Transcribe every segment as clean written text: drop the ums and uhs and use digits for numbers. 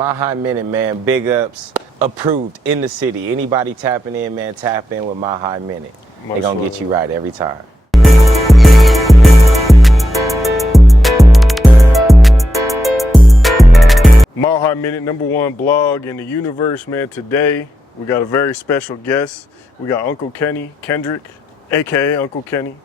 My High Minute, man, big ups, approved in the city. Anybody tapping in, man, tap in with My High Minute. They're gonna get you right every time. My High Minute, #1 blog in the universe, man. Today, we got a very special guest. We got Uncle Kenny, Kendrick, AKA Uncle Kenny,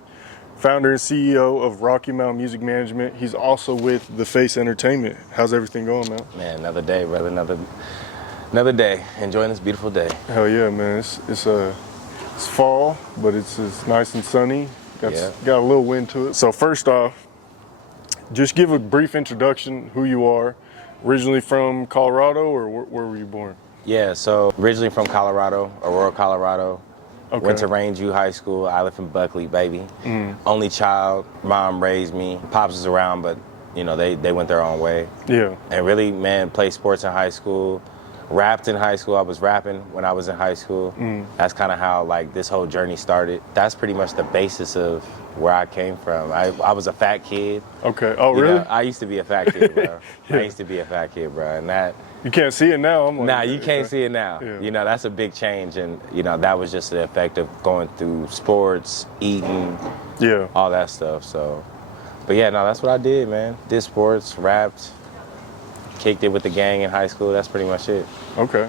founder and CEO of Rocky Mountain Music Management. He's also with The Face Entertainment. How's everything going, man? Man, another day, brother, another day. Enjoying this beautiful day. Hell yeah, man. It's fall, but it's nice and sunny. Got a little wind to it. So first off, just give a brief introduction, who you are. Originally from Colorado, or where were you born? Yeah, so originally from Colorado, Aurora, Colorado. Okay. Went to Rangeview High School. I live in Buckley, baby. Only child. Mom raised me. Pops was around, but you know they went their own way. Yeah. And really, man, played sports in high school. Rapped in high school. I was rapping when I was in high school. That's kind of how like this whole journey started. That's pretty much the basis of where I came from. I was a fat kid. Okay. Oh, really? I used to be a fat kid, bro. I used to be a fat kid, bro. And that. You can't see it now. I'm like, Nah, you can't see it now. Yeah. You know, that's a big change. And, you know, that was just the effect of going through sports, eating, all that stuff. So, but yeah, no, that's what I did, man. Did sports, rapped, kicked it with the gang in high school. That's pretty much it. Okay.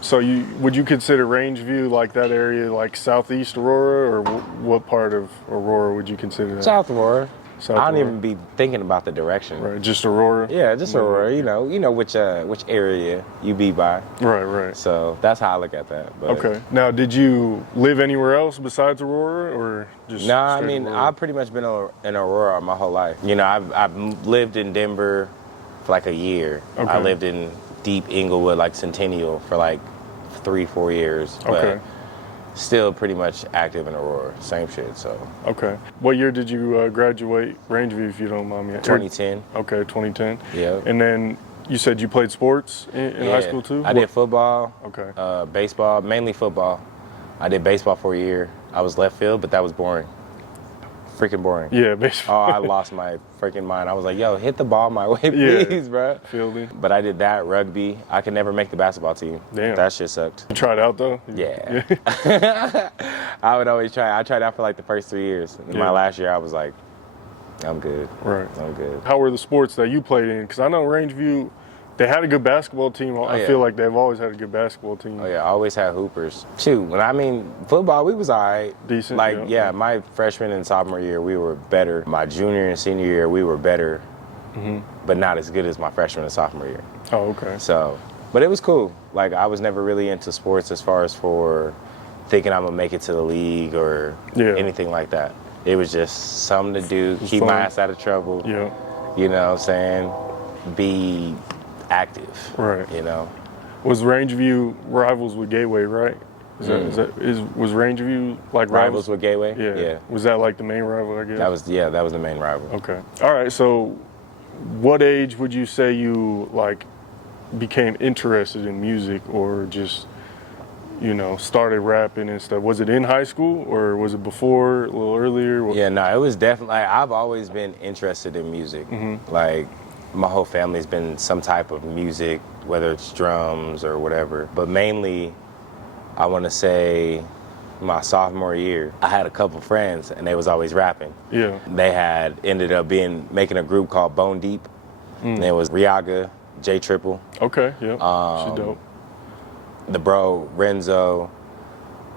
So would you consider Rangeview, like that area, like Southeast Aurora, or what part of Aurora would you consider that? South Aurora. South I don't Aurora. even be thinking about the direction. Right, just Aurora? Yeah, just Aurora. You know which area you be by. Right. So that's how I look at that. But Okay. Now, did you live anywhere else besides Aurora, or just? Nah, I straight mean, Aurora? I've pretty much been in Aurora my whole life. You know, I've lived in Denver for like a year. Okay. I lived in deep Inglewood, like Centennial, for like 3-4 years. Okay. But still pretty much active in Aurora. Same shit, so. Okay. What year did you graduate Rangeview, if you don't mind me? 2010. Okay, 2010. Yeah. And then you said you played sports in high school too? I did football. Okay. Baseball, mainly football. I did baseball for a year. I was left field, but that was boring. Freaking boring. Yeah, baseball. Oh, I lost my freaking mind. I was like, yo, hit the ball my way, please, bro. Fielding. But I did that, rugby. I could never make the basketball team. Damn. That shit sucked. You tried out though? Yeah. I would always try. I tried out for like the first 3 years. In my last year, I was like, I'm good. Right. I'm good. How were the sports that you played in? Because I know Rangeview, they had a good basketball team. I feel like they've always had a good basketball team. Oh, yeah. I always had hoopers. Shoot, football, we was all right. Decent. Like, my freshman and sophomore year, we were better. My junior and senior year, we were better, but not as good as my freshman and sophomore year. Oh, okay. So, but it was cool. Like, I was never really into sports as far as for thinking I'm going to make it to the league or anything like that. It was just something to do, keep fun. my ass out of trouble. Yeah. You know what I'm saying? Be active. Right. You know? Was Rangeview rivals with Gateway, right? Was Rangeview like Rivals with Gateway? Yeah. Was that like the main rival, I guess? That was the main rival. Okay. All right. So, what age would you say you like became interested in music, or just started rapping and stuff? Was it in high school, or was it before, a little earlier? Yeah, no, it was definitely. I've always been interested in music. Like, my whole family's been some type of music, whether it's drums or whatever. But mainly, I want to say my sophomore year, I had a couple friends and they was always rapping. Yeah. They had ended up making a group called Bone Deep. And it was Riaga, J Triple. Okay, yeah. She's dope. The bro, Renzo,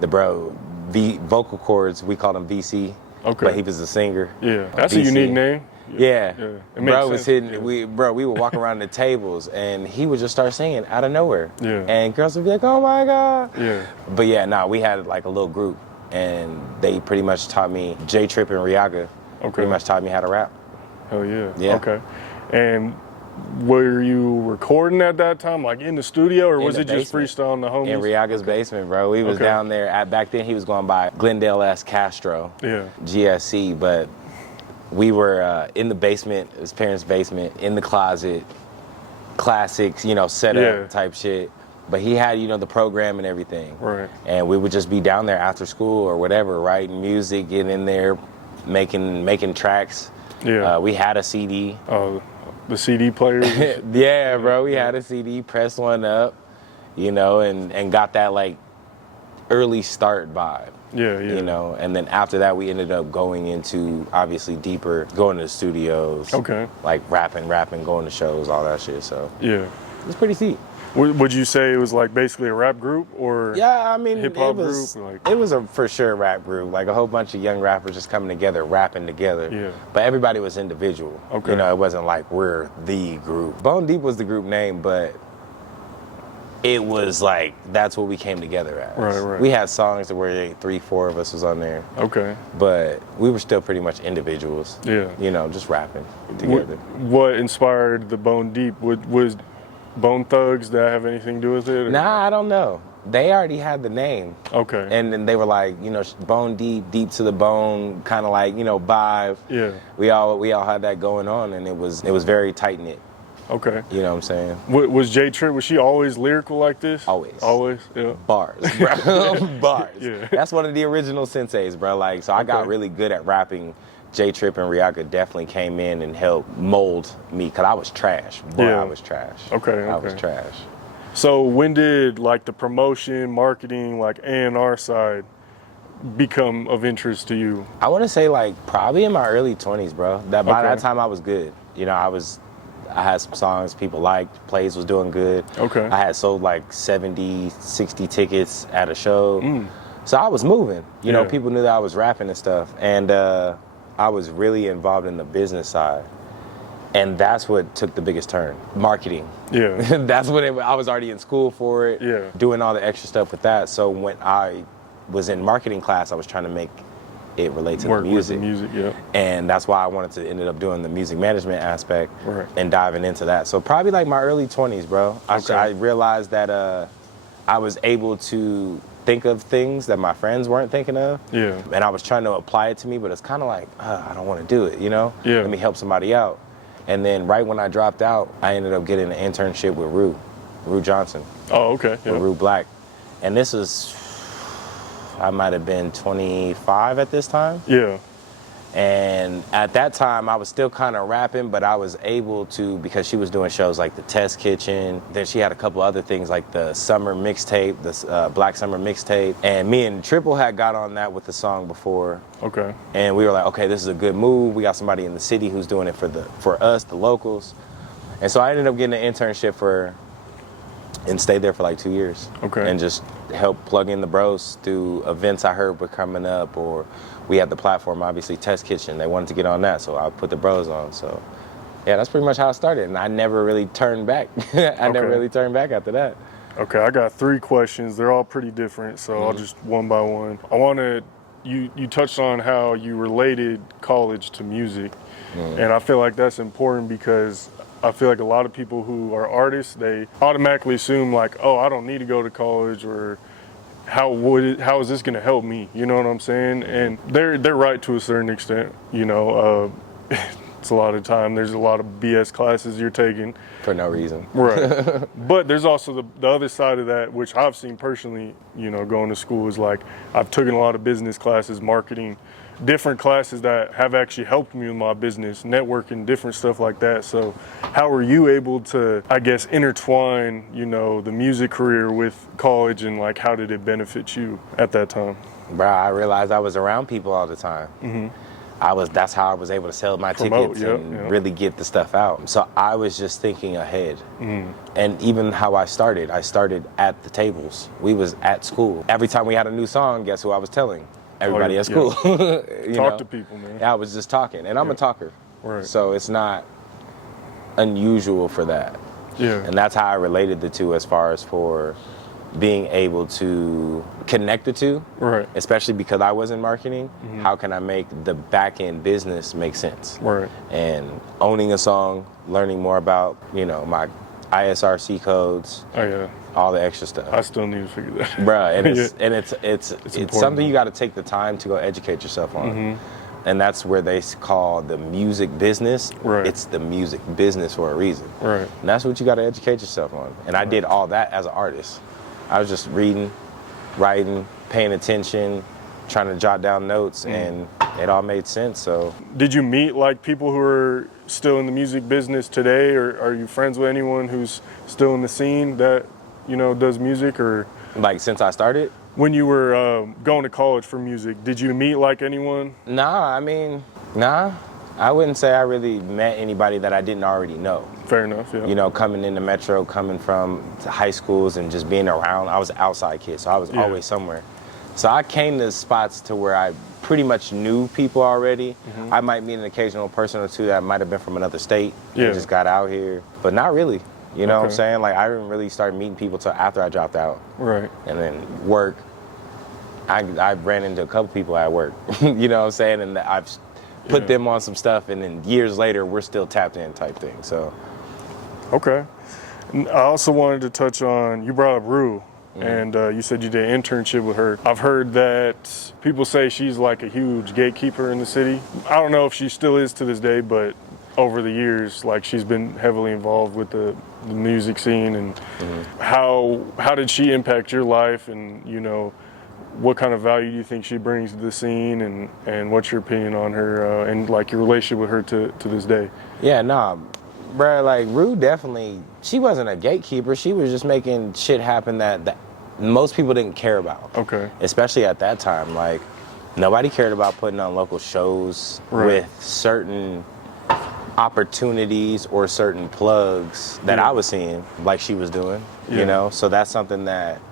the bro, vocal cords, we called him VC. Okay. But he was a singer. Yeah, that's VC. a unique name. Yeah. Bro was sense. hitting, we would walk around the tables and he would just start singing out of nowhere. Yeah. And girls would be like, oh my God. Yeah. But yeah, we had like a little group and they pretty much taught me, J Trip and Riaga pretty much taught me how to rap. Hell yeah. Yeah. Okay. And were you recording at that time, like in the studio, or was it just freestyling the homies? In Riaga's basement, bro. We was down there. Back then, he was going by Glendale S. Castro, GSC, but we were in the basement, his parents' basement, in the closet, classics, setup type shit. But he had, the program and everything. Right. And we would just be down there after school or whatever, writing music, getting in there, making tracks. Yeah. We had a CD. Oh, the CD players. Yeah, bro. We had a CD, pressed one up, you know, and got that like early start vibe. Yeah. You know, and then after that, we ended up going into obviously deeper, going to the studios. Okay. Like rapping, going to shows, all that shit. So yeah, it's pretty deep. Would you say it was like basically a rap group or yeah, I mean, hip hop group? Like, it was a for sure rap group, like a whole bunch of young rappers just coming together, rapping together. Yeah. But everybody was individual. Okay. You know, it wasn't like we're the group. Bone Deep was the group name, but it was like that's what we came together as. Right. We had songs where 3-4 of us was on there. Okay. But we were still pretty much individuals. Yeah. You know, just rapping together. What inspired the Bone Deep? Was Bone Thugs, did that have anything to do with it? Or? Nah, I don't know. They already had the name. Okay. And then they were like, you know, bone deep, deep to the bone, kind of like, you know, vibe. Yeah. We all had that going on, and it was very tight knit. Okay. You know what I'm saying? Was J Trip, was she always lyrical like this? Always, yeah. Bars, bro. Bars. Yeah. That's one of the original senseis, bro. Like, so I got really good at rapping. J Trip and Riaka definitely came in and helped mold me, because I was trash. Boy, Yeah. I was trash. Okay. I was trash. So when did like the promotion, marketing, like A&R side become of interest to you? I want to say like probably in my early 20s, bro. That by that time I was good. You know, I had some songs people liked, Plays was doing good. Okay. I had sold like 70, 60 tickets at a show. So I was moving. You know, people knew that I was rapping and stuff. And I was really involved in the business side. And that's what took the biggest turn. Marketing. Yeah. That's what I was already in school for it. Yeah. Doing all the extra stuff with that. So when I was in marketing class, I was trying to make it relate to Work the music. With the music, yeah. And that's why I wanted to ended up doing the music management aspect and diving into that. So probably like my early 20s, bro. Okay. I realized that I was able to think of things that my friends weren't thinking of. Yeah. And I was trying to apply it to me, but it's kind of like, I don't want to do it, you know? Yeah. Let me help somebody out. And then right when I dropped out, I ended up getting an internship with Rue Johnson. Oh, okay. With Rue Black. And this was, I might have been 25 at this time. Yeah. And at that time, I was still kind of rapping, but I was able to, because she was doing shows like the Test Kitchen. Then she had a couple other things like the Summer Mixtape, the Black Summer Mixtape. And me and Triple had got on that with the song before. Okay. And we were like, okay, this is a good move. We got somebody in the city who's doing it for us, the locals. And so I ended up getting an internship and stayed there for like 2 years. Okay. And just help plug in the bros through events I heard were coming up, or we had the platform, obviously, Test Kitchen. They wanted to get on that, so I put the bros on. So, yeah, that's pretty much how it started. And I never really turned back. Never really turned back after that. Okay, I got 3 questions. They're all pretty different, so I'll just one by one. I want to, you touched on how you related college to music. And I feel like that's important because I feel like a lot of people who are artists, they automatically assume like, oh, I don't need to go to college, or how is this going to help me? You know what I'm saying? And they're right to a certain extent. You know, it's a lot of time. There's a lot of BS classes you're taking for no reason. Right. But there's also the other side of that, which I've seen personally. You know, going to school is like I've taken a lot of business classes, marketing, different classes that have actually helped me with my business, networking, different stuff like that. So how were you able to, I guess, intertwine, you know, the music career with college, and like how did it benefit you at that time? Bro, I realized I was around people all the time. That's how I was able to sell my tickets and really get the stuff out. So I was just thinking ahead. And even how I started at the tables. We was at school. Every time we had a new song, guess who I was telling? Everybody at school. Talk to people, man. I was just talking, and I'm a talker. Right. So it's not unusual for that. Yeah. And that's how I related the two as far as for being able to connect the two. Right. Especially because I was in marketing. How can I make the back end business make sense? Right. And owning a song, learning more about, you know, my ISRC codes. Oh yeah. All the extra stuff. I still need to figure that. Bruh, and it's something you got to take the time to go educate yourself on. And that's where they call the music business. Right. It's the music business for a reason. Right. And that's what you got to educate yourself on. And I did all that as an artist. I was just reading, writing, paying attention, trying to jot down notes, and it all made sense. So, did you meet like people who are still in the music business today, or are you friends with anyone who's still in the scene that, you know, does music? Or like since I started, when you were going to college for music, did you meet like anyone? Nah, I wouldn't say I really met anybody that I didn't already know. Fair enough, yeah. You know, coming into Metro, coming from high schools and just being around, I was an outside kid, so I was always somewhere. So I came to spots to where I pretty much knew people already. I might meet an occasional person or two that might have been from another state and just got out here, but not really. You know what I'm saying? Like, I didn't really start meeting people till after I dropped out. Right. And then work, I ran into a couple people at work, you know what I'm saying? And I've put them on some stuff, and then years later, we're still tapped in type thing, so. Okay. I also wanted to touch on, you brought up Rue, and you said you did an internship with her. I've heard that people say she's like a huge gatekeeper in the city. I don't know if she still is to this day, but over the years, like, she's been heavily involved with the music scene, and how did she impact your life, and, you know, what kind of value do you think she brings to the scene, and what's your opinion on her and like your relationship with her to this day? Yeah, nah, bro, like Rue definitely, she wasn't a gatekeeper. She was just making shit happen that most people didn't care about. Okay. Especially at that time, like nobody cared about putting on local shows with certain opportunities or certain plugs that I was seeing, like she was doing, you know? So that's something that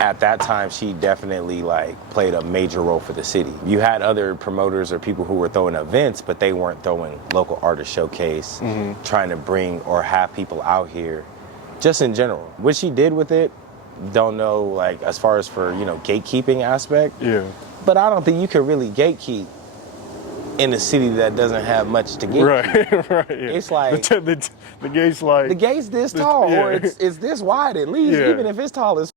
at that time, she definitely like played a major role for the city. You had other promoters or people who were throwing events, but they weren't throwing local artist showcase, trying to bring or have people out here, just in general. What she did with it, don't know, like as far as for, you know, gatekeeping aspect. Yeah. But I don't think you can really gatekeep in a city that doesn't have much to give. Right, right. Yeah. It's like the gate's like the gate's this tall, or it's this wide at least. Even if it's tall as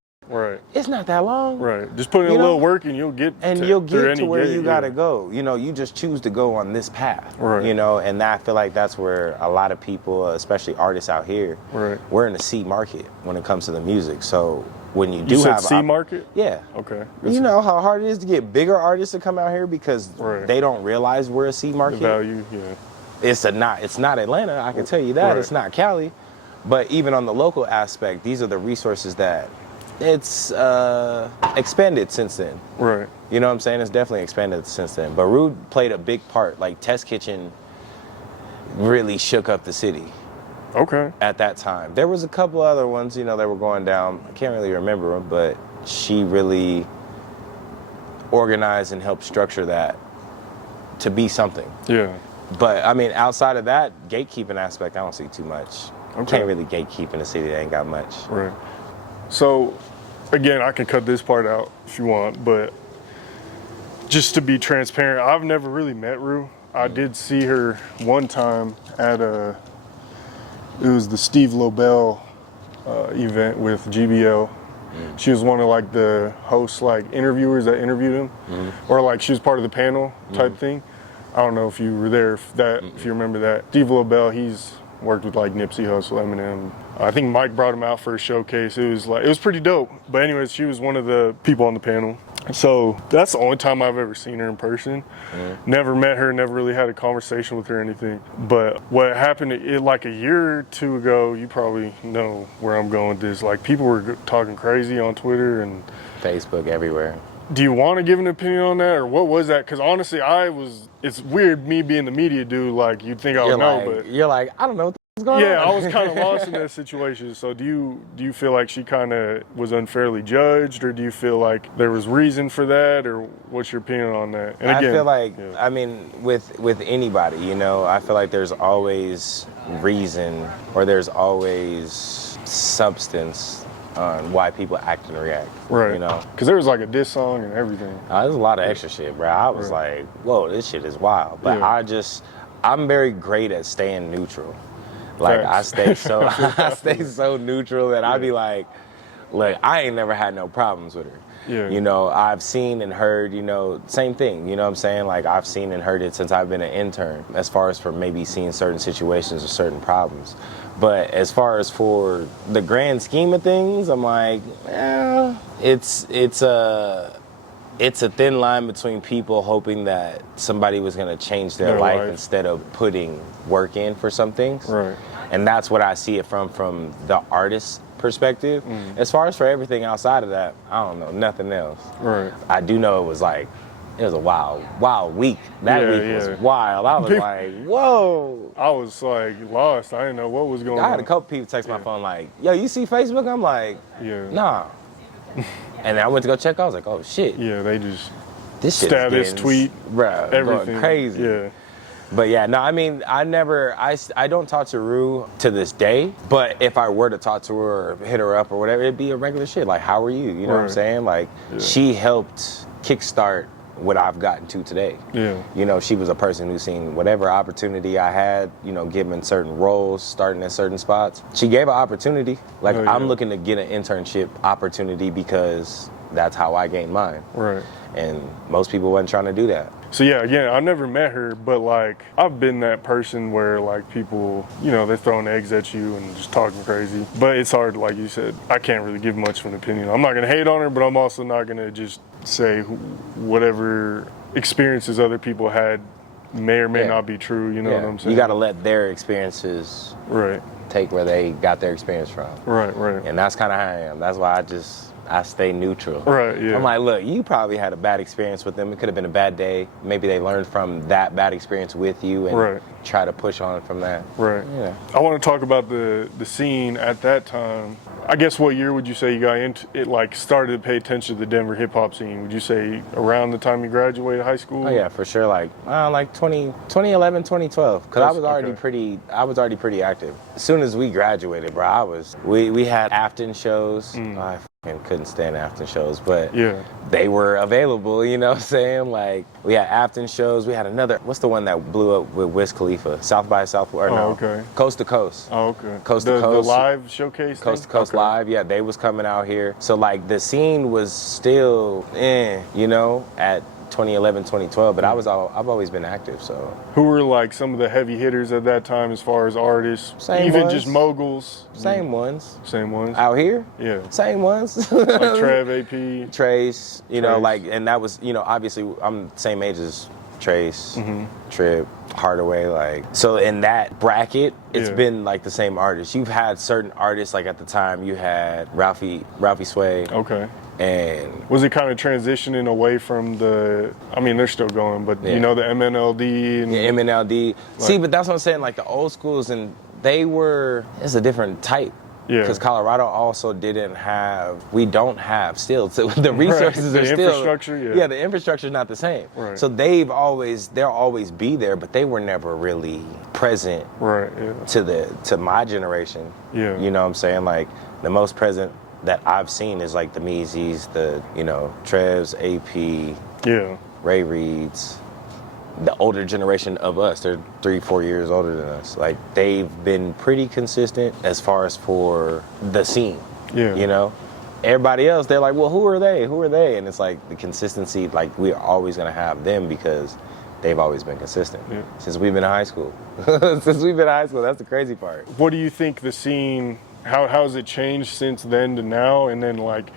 it's not that long. Right. Just put in a little work and you'll get to where you gotta go. You know, you just choose to go on this path. Right. You know, and I feel like that's where a lot of people, especially artists out here, we're in the C market when it comes to the music. So when you do have C market? Yeah. Okay. You know how hard it is to get bigger artists to come out here because they don't realize we're a C market. The value, It's not Atlanta, I can tell you that. It's not Cali. But even on the local aspect, these are the resources that it's expanded since then. Right. You know what I'm saying? It's definitely expanded since then. But Rude played a big part. Like Test Kitchen really shook up the city. Okay. At that time. There was a couple other ones, you know, that were going down. I can't really remember them, but she really organized and helped structure that to be something. Yeah. But I mean, outside of that gatekeeping aspect, I don't see too much. Can't really gatekeep in a city that ain't got much. Right. So, again, I can cut this part out if you want, but just to be transparent, I've never really met Rue. I did see her one time at it was the Steve Lobel event with GBL. She was one of like the hosts, like interviewers that interviewed him, or like she was part of the panel type thing. I don't know if you were there, if you remember that. Steve Lobel, he's worked with like Nipsey Hussle, Eminem. I think Mike brought him out for a showcase. It was pretty dope. But anyways, she was one of the people on the panel. So that's the only time I've ever seen her in person. Never met her, never really had a conversation with her or anything. But what happened like a year or two ago, you probably know where I'm going with this. Like people were talking crazy on Twitter and Facebook, everywhere. Do you want to give an opinion on that, or what was that? Because honestly, it's weird me being the media dude, like you'd think I would know, but you're like, I don't know what the going on. Yeah, I was kind of lost in that situation. So do you feel like she kind of was unfairly judged, or do you feel like there was reason for that, or what's your opinion on that? And again, I feel like, I mean, with anybody, you know, I feel like there's always reason, or there's always substance on why people act and react. Right. You know? Because there was like a diss song and everything. There's a lot of extra shit, bro. I was like, whoa, this shit is wild. But I'm very great at staying neutral. Like I stay so neutral that I be like, look, I ain't never had no problems with her. Yeah. You know, I've seen and heard, you know, same thing, you know what I'm saying? Like I've seen and heard it since I've been an intern, as far as for maybe seeing certain situations or certain problems. But as far as for the grand scheme of things, I'm like, it's it's a thin line between people hoping that somebody was going to change their life instead of putting work in for some things. Right. And that's what I see it from the artist's perspective. As far as for everything outside of that, I don't know, nothing else. Right. I do know it was a wild week. That week was wild. I was like, whoa. I was like lost. I didn't know what was going on. I had a couple people text my phone like, yo, you see Facebook? I'm like, nah. And then I went to go check. I was like, oh shit. Yeah, they just this shit status, tweet, bro, everything. Going crazy. Yeah. But yeah, no, I mean, I don't talk to Rue to this day, but if I were to talk to her or hit her up or whatever, it'd be a regular shit. Like, how are you? You know what I'm saying? Like, she helped kickstart what I've gotten to today. Yeah. You know, she was a person who seen whatever opportunity I had, you know, given certain roles, starting at certain spots. She gave an opportunity. Like, I'm looking to get an internship opportunity because that's how I gained mine. Right. And most people wasn't trying to do that. So yeah, again, I've never met her, but like, I've been that person where like people, you know, they're throwing eggs at you and just talking crazy. But it's hard, like you said, I can't really give much of an opinion. I'm not gonna hate on her, but I'm also not gonna just say whatever experiences other people had may or may not be true, you know what I'm saying? You gotta let their experiences take where they got their experience from. Right. And that's kind of how I am. That's why I stay neutral. Right, yeah. I'm like, look, you probably had a bad experience with them. It could have been a bad day. Maybe they learned from that bad experience with you and try to push on from that. Right. Yeah. I want to talk about the scene at that time. I guess what year would you say you got into it, like started to pay attention to the Denver hip hop scene? Would you say around the time you graduated high school? Oh yeah, for sure. Like 2011, 2012. Cause I was already pretty active. As soon as we graduated, bro, we had Afton shows. And couldn't stand Afton shows, but they were available, you know what I'm saying? Like, we had Afton shows, we had another, what's the one that blew up with Wiz Khalifa? South by Southwest, Coast to Coast. Oh, okay. Coast to Coast. The live showcase Coast to Coast Live, yeah, they was coming out here. So, like, the scene was still, you know, at 2011, 2012, but I've always been active, so. Who were like some of the heavy hitters at that time as far as artists? Same even ones. Just moguls? Same ones. Same ones? Out here? Yeah. Same ones. Like Trev, AP? Trace, you know, like, and that was, you know, obviously I'm the same age as Trace, Trip, Hardaway, like, so in that bracket, it's been like the same artists. You've had certain artists, like at the time you had Ralphie Sway. Okay. And was it kind of transitioning away from I mean, they're still going, but you know, the MNLD and MNLD. Like, see, but that's what I'm saying, like the old schools, and it's a different type. Yeah. Because Colorado also we don't have still, so the resources are still. The infrastructure, yeah, the infrastructure is not the same. Right. So they'll always be there, but they were never really present to my generation. Yeah. You know what I'm saying? Like, the most present that I've seen is like the Meezies, you know, Trevs, AP, Ray Reeds, the older generation of us. They're 3-4 years older than us. Like, they've been pretty consistent as far as for the scene. Yeah. You know? Everybody else, they're like, well, who are they? Who are they? And it's like the consistency, like, we're always gonna have them because they've always been consistent since we've been in high school. That's the crazy part. What do you think the scene, how has it changed since then to now? And then, like,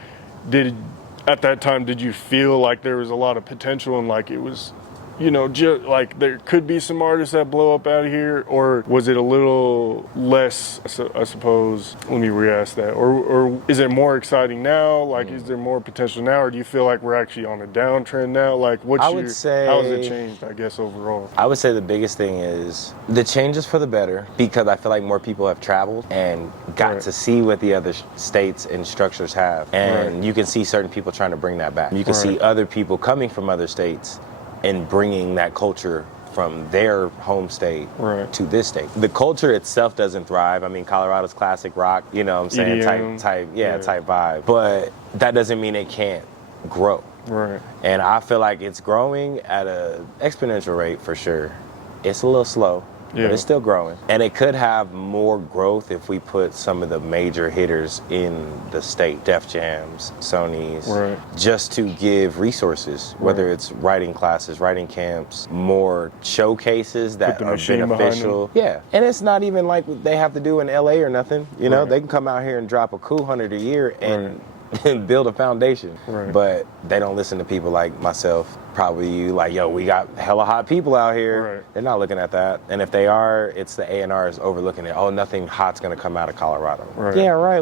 at that time, did you feel like there was a lot of potential and like it was, you know, like there could be some artists that blow up out of here? Or was it a little less, I suppose, let me re-ask that. Or is it more exciting now? Like, is there more potential now? Or do you feel like we're actually on a downtrend now? Like, how has it changed, I guess, overall? I would say the biggest thing is the changes for the better, because I feel like more people have traveled and got to see what the other states and structures have. And you can see certain people trying to bring that back. You can see other people coming from other states and bringing that culture from their home state to this state. The culture itself doesn't thrive. I mean, Colorado's classic rock, you know what I'm saying, EDM, type vibe. But that doesn't mean it can't grow. Right. And I feel like it's growing at an exponential rate for sure. It's a little slow, but it's still growing. And it could have more growth if we put some of the major hitters in the state, Def Jams, Sony's, just to give resources, whether it's writing classes, writing camps, more showcases that are beneficial. Yeah, and it's not even like they have to do in LA or nothing. You know, they can come out here and drop a cool 100 a year and build a foundation. Right. But they don't listen to people like myself, probably you, like, yo, we got hella hot people out here. Right. They're not looking at that. And if they are, it's the A&Rs overlooking it. Oh, nothing hot's gonna come out of Colorado. Right. Yeah, right.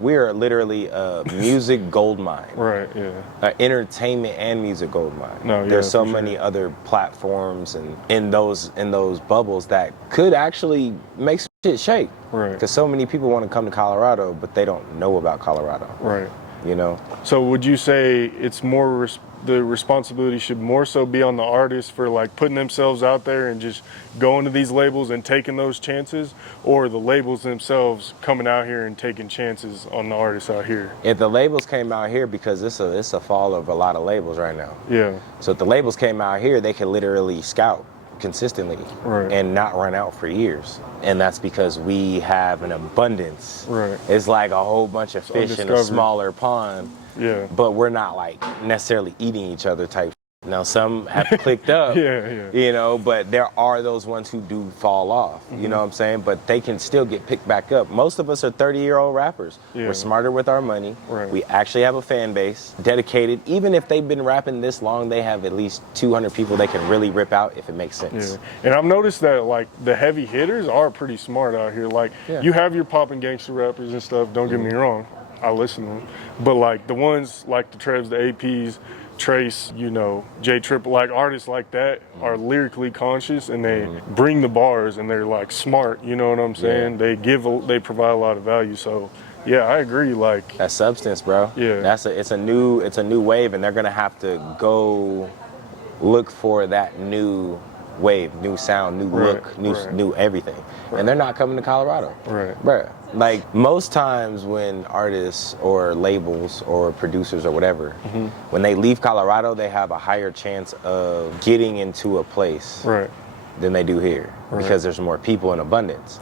We're literally a music gold mine. Right, yeah. Entertainment and music gold mine. No, yeah, there's so for many sure. other platforms and in those bubbles that could actually make some shit shake. Right. Because so many people want to come to Colorado, but they don't know about Colorado. Right. You know? So would you say it's more the responsibility should more so be on the artists for like putting themselves out there and just going to these labels and taking those chances, or the labels themselves coming out here and taking chances on the artists out here? If the labels came out here, because it's a fall of a lot of labels right now. Yeah. So if the labels came out here, they could literally scout consistently Right. and not run out for years. And that's because we have an abundance. Right. It's like a whole bunch of fish in a undiscovered. smaller pond. Yeah. But we're not like necessarily eating each other type. Now some have clicked up, Yeah. you know, but there are those ones who do fall off, you know what I'm saying? But they can still get picked back up. Most of us are 30-year-old rappers. Yeah. We're smarter with our money. Right. We actually have a fan base, dedicated. Even if they've been rapping this long, they have at least 200 people they can really rip out if it makes sense. Yeah. And I've noticed that like the heavy hitters are pretty smart out here. Like you have your pop and gangster rappers and stuff, don't get me wrong. I listen to them. But like the ones like the Trevs, the APs, Trace, you know, J Triple, like artists like that are lyrically conscious and they bring the bars and they're like smart, you know what I'm saying? Yeah. They provide a lot of value. So yeah, I agree. Like That's substance, bro. Yeah. It's a new wave, and they're gonna have to go look for that new wave, new sound, new look, new everything. And they're not coming to Colorado. Right. Bruh. Like most times when artists or labels or producers or whatever, when they leave Colorado, they have a higher chance of getting into a place than they do here because there's more people in abundance.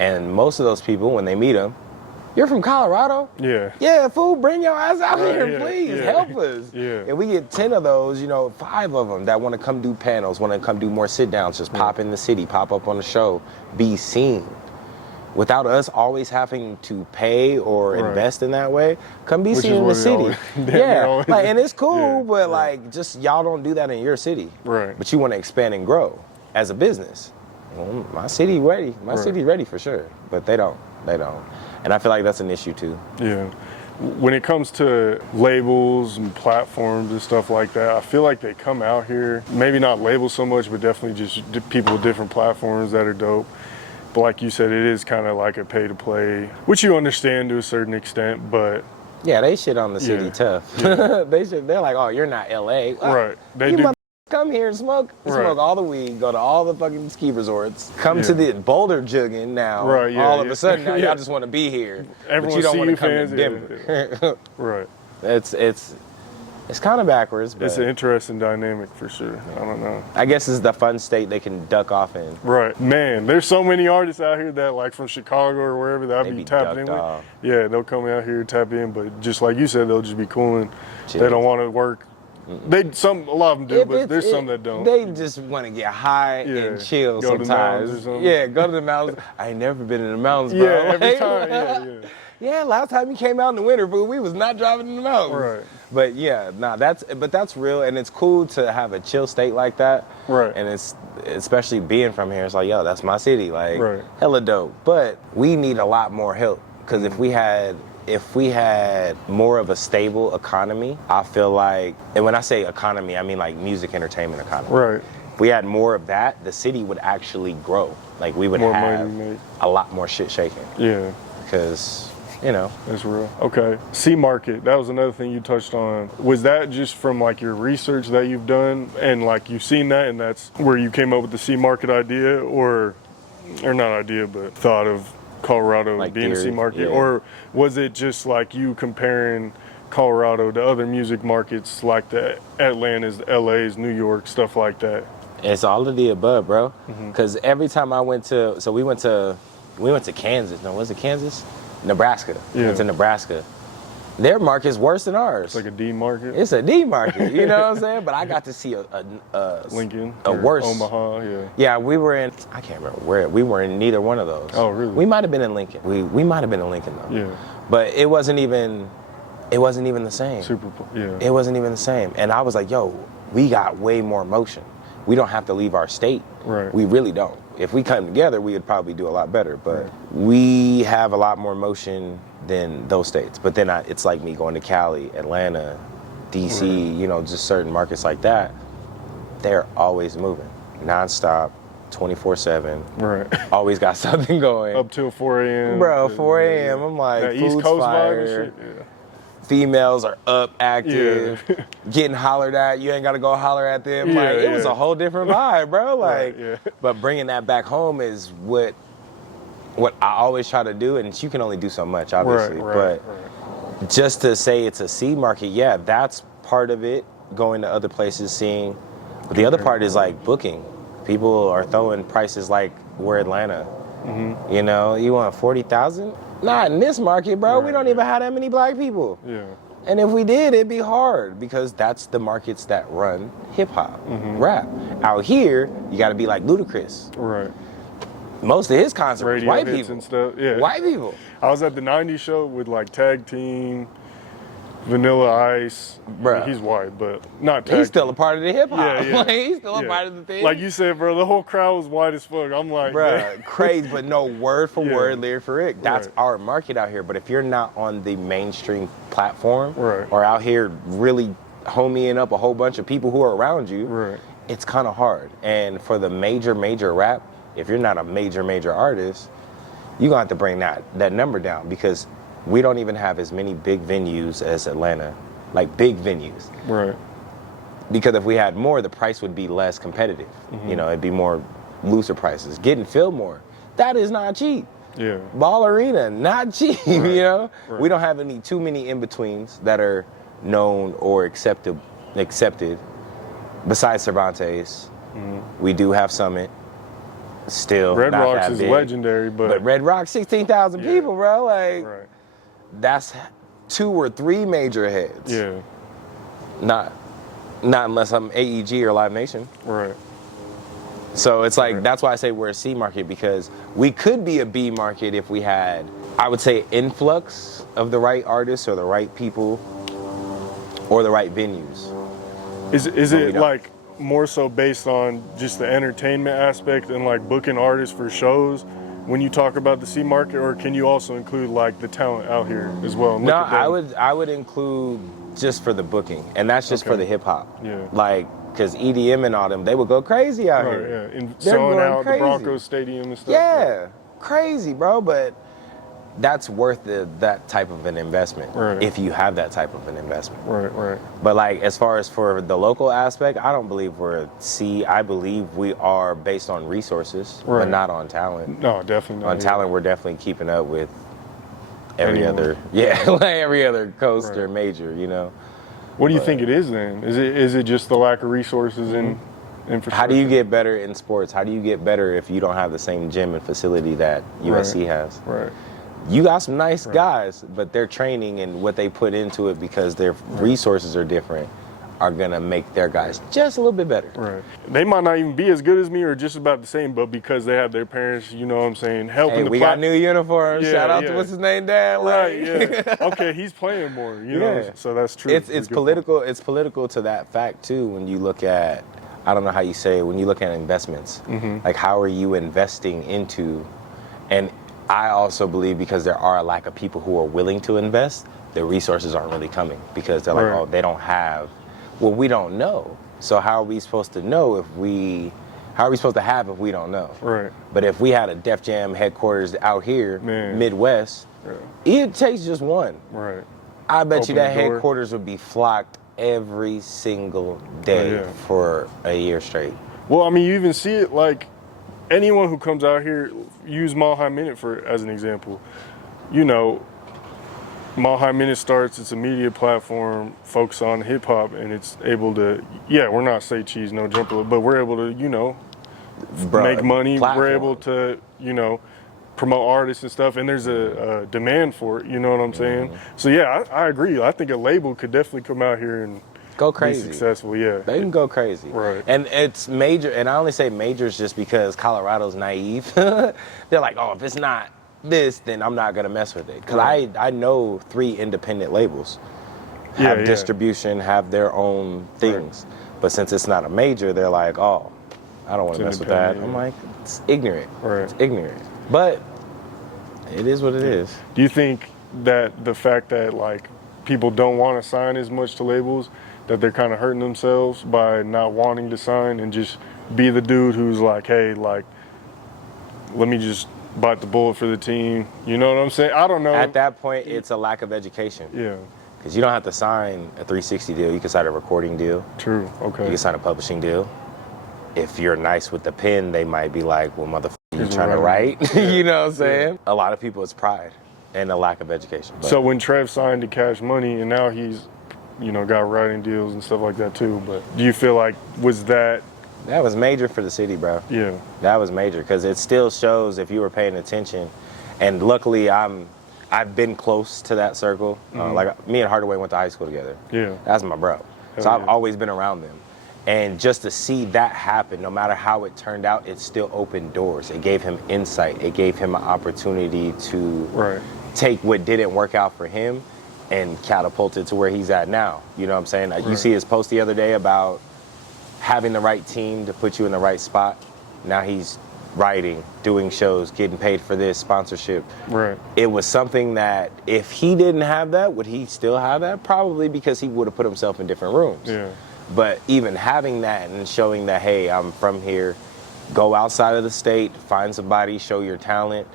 And most of those people, when they meet them, you're from Colorado? Yeah. Yeah, fool, bring your ass out here, yeah, please. yeah. Help us. Yeah. And we get 10 of those, you know, 5 of them that want to come do panels, want to come do more sit downs, just pop in the city, pop up on the show, be seen. Without us always having to pay or invest in that way, come be seen in the city. Like, and it's cool, but like, just y'all don't do that in your city. Right. But you want to expand and grow as a business. Well, my city ready. My city's ready for sure, but they don't. They don't. And I feel like that's an issue too. Yeah. When it comes to labels and platforms and stuff like that, I feel like they come out here, maybe not labels so much, but definitely just people with different platforms that are dope. But like you said, it is kind of like a pay to play, which you understand to a certain extent, but yeah, they shit on the city tough. Yeah. They're like, oh, you're not LA. Right. They you do. Come here and smoke all the weed, go to all the fucking ski resorts, come to the Boulder jugging now. All of a sudden, now y'all just want to be here, Everyone but you don't want to come fans, to Denver. Right. It's kind of backwards, but It's an interesting dynamic for sure. I don't know. I guess it's the fun state they can duck off in. Right. Man, there's so many artists out here that like from Chicago or wherever that I'd be tapping in with. off. Yeah, they'll come out here, tap in, but just like you said, they'll just be cooling. Chill. They don't want to work. A lot of them do, but there's some that don't. They just want to get high and chill go to the mountains sometimes. or something. Yeah, go to the mountains. I ain't never been in the mountains, bro. Yeah, every Like, time. Yeah, last time you came out in the winter, but we was not driving in the mountains. Right. But yeah, that's real, and it's cool to have a chill state like that. Right. And it's especially being from here, it's like, yo, that's my city, like Right. hella dope. But we need a lot more help because if we had more of a stable economy, I feel like, and when I say economy, I mean like music entertainment economy. Right. If we had more of that, the city would actually grow. Like we would More have money made. a lot more shit shaking. Yeah. Because, you know. That's real. Okay. C market. That was another thing you touched on. Was that just from like your research that you've done and like you've seen that and that's where you came up with the C market idea or not idea, but thought of Colorado Like being a C theory, market? yeah. Or was it just like you comparing Colorado to other music markets like the Atlantas, the LAs, New York, stuff like that? It's all of the above, bro. Because every time I went to, we went to Kansas. No, was it Kansas? Nebraska. We went to Nebraska. Their market's worse than ours. It's like a D market? It's a D market, you know what I'm saying? But I got to see a Lincoln? a or worse. Omaha, yeah. Yeah, we were in, I can't remember where, we were in neither one of those. Oh, really? We might have been in Lincoln. We might have been in Lincoln though. Yeah. But it wasn't even it wasn't even the same. It wasn't even the same. And I was like, yo, we got way more motion. We don't have to leave our state. Right. We really don't. If we come together, we would probably do a lot better. But we have a lot more motion than those states. But then it's like me going to Cali, Atlanta, DC, you know, just certain markets like that. They're always moving, nonstop, 24/7. Right. Always got something going. Up till 4 a.m. Bro, 4 a.m. I'm like, that food's East Coast fire. vibe and shit. Females are up, active, getting hollered at. You ain't got to go holler at them. Like, it was a whole different vibe, bro. Like, but bringing that back home is what I always try to do. And you can only do so much, obviously. But just to say it's a C market, yeah, that's part of it. Going to other places, seeing. But the other part is like booking. People are throwing prices like we're Atlanta. You know, you want 40,000? Not in this market, bro. We don't even have that many black people. And if we did, it'd be hard because that's the markets that run hip hop, rap. Out here, you got to be like Ludacris. Right. Most of his concerts, Radio white hits people. and stuff. White people. I was at the 90s show with like Tag Team, Vanilla Ice. Bruh. I mean, he's white, but not tag He's still team. a part of the hip hop. Like, he's still a Yeah. part of the thing. Like you said, bro, the whole crowd was white as fuck. I'm like, bruh, crazy, but no word for word, lyric for lyric. That's our market out here. But if you're not on the mainstream platform or out here really homieing up a whole bunch of people who are around you, it's kind of hard. And for the major rap, if you're not a major artist, you're gonna have to bring that number down because we don't even have as many big venues as Atlanta, like big venues. Right. Because if we had more, the price would be less competitive. You know, it'd be more looser prices. Getting Fillmore, that is not cheap. Yeah. Ball Arena, not cheap, you know? We don't have too many in-betweens that are known or accepted. Besides Cervantes, we do have Summit. Still Red not Rocks that is big. legendary, but Red Rocks, 16,000 people, bro. Like, that's 2 or 3 major heads. Yeah. Not unless I'm AEG or Live Nation. Right. So it's like, that's why I say we're a C market, because we could be a B market if we had, I would say, influx of the right artists or the right people or the right venues. Is it like more so based on just the entertainment aspect and like booking artists for shows when you talk about the C market, or can you also include like the talent out here as well? No, I would include just for the booking, and that's just for the hip hop. Yeah. Like, because EDM and all them, they would go crazy out here. Yeah, and They're selling going out crazy. the Broncos Stadium and stuff. Yeah, crazy, bro. But that's worth that type of an investment if you have that type of an investment. Right. But like, as far as for the local aspect, I don't believe we're a C. I believe we are based on resources, but not on talent. No, definitely not. On talent, we're definitely keeping up with every other coast or major, you know. What do you think it is then? Is it just the lack of resources and infrastructure? How do you get better in sports? How do you get better if you don't have the same gym and facility that USC has? Right. You got some nice guys, but their training and what they put into it, because their resources are different, are gonna make their guys just a little bit better. Right. They might not even be as good as me or just about the same, but because they have their parents, you know what I'm saying, helping. Hey, we got new uniforms. Yeah, Shout out to what's his name, Dad. Right. Yeah. Okay, he's playing more. You know, so that's true. It's political. It's political to that fact too. When you look at, I don't know how you say it, when you look at investments, like how are you investing into, and I also believe because there are a lack of people who are willing to invest, the resources aren't really coming because they're like, oh, they don't have. Well, we don't know. So how are we supposed to know how are we supposed to have if we don't know? Right. But if we had a Def Jam headquarters out here, Midwest, it takes just one. Right. I bet you that headquarters would be flocked every single day for a year straight. Well, I mean, you even see it like anyone who comes out here, use Mile High Minute as an example. You know, Mile High Minute starts, it's a media platform focused on hip hop, and it's able to, we're not say cheese, no jumper, but we're able to, you know, make money. We're able to, you know, promote artists and stuff, and there's a demand for it, you know what I'm saying? So I agree. I think a label could definitely come out here and go crazy. Be successful, They can go crazy. Right. And it's major, and I only say majors just because Colorado's naive. They're like, oh, if it's not this, then I'm not gonna mess with it. Cause I know 3 independent labels have distribution, have their own things. But since it's not a major, they're like, oh, I don't want to mess with that. I'm like, it's ignorant. It's ignorant. But it is what it is. Do you think that the fact that like people don't want to sign as much to labels, that they're kind of hurting themselves by not wanting to sign and just be the dude who's like, hey, like, let me just bite the bullet for the team. You know what I'm saying? I don't know. At that point, it's a lack of education. Yeah. Because you don't have to sign a 360 deal. You can sign a recording deal. True. Okay. You can sign a publishing deal. If you're nice with the pen, they might be like, well, motherfucker, you trying to write? You know what I'm saying? A lot of people, it's pride and a lack of education. But so when Trev signed to Cash Money and now he's, you know, got writing deals and stuff like that too, but do you feel like that was major for the city, bro. Yeah. That was major because it still shows if you were paying attention. And luckily, I've been close to that circle. Like me and Hardaway went to high school together. Yeah. That's my bro. So I've always been around them. And just to see that happen, no matter how it turned out, it still opened doors. It gave him insight. It gave him an opportunity to take what didn't work out for him and catapult it to where he's at now. You know what I'm saying? You see his post the other day about having the right team to put you in the right spot. Now he's writing, doing shows, getting paid for this, sponsorship. Right. It was something that if he didn't have that, would he still have that? Probably, because he would have put himself in different rooms. Yeah. But even having that and showing that, hey, I'm from here, go outside of the state, find somebody, show your talent,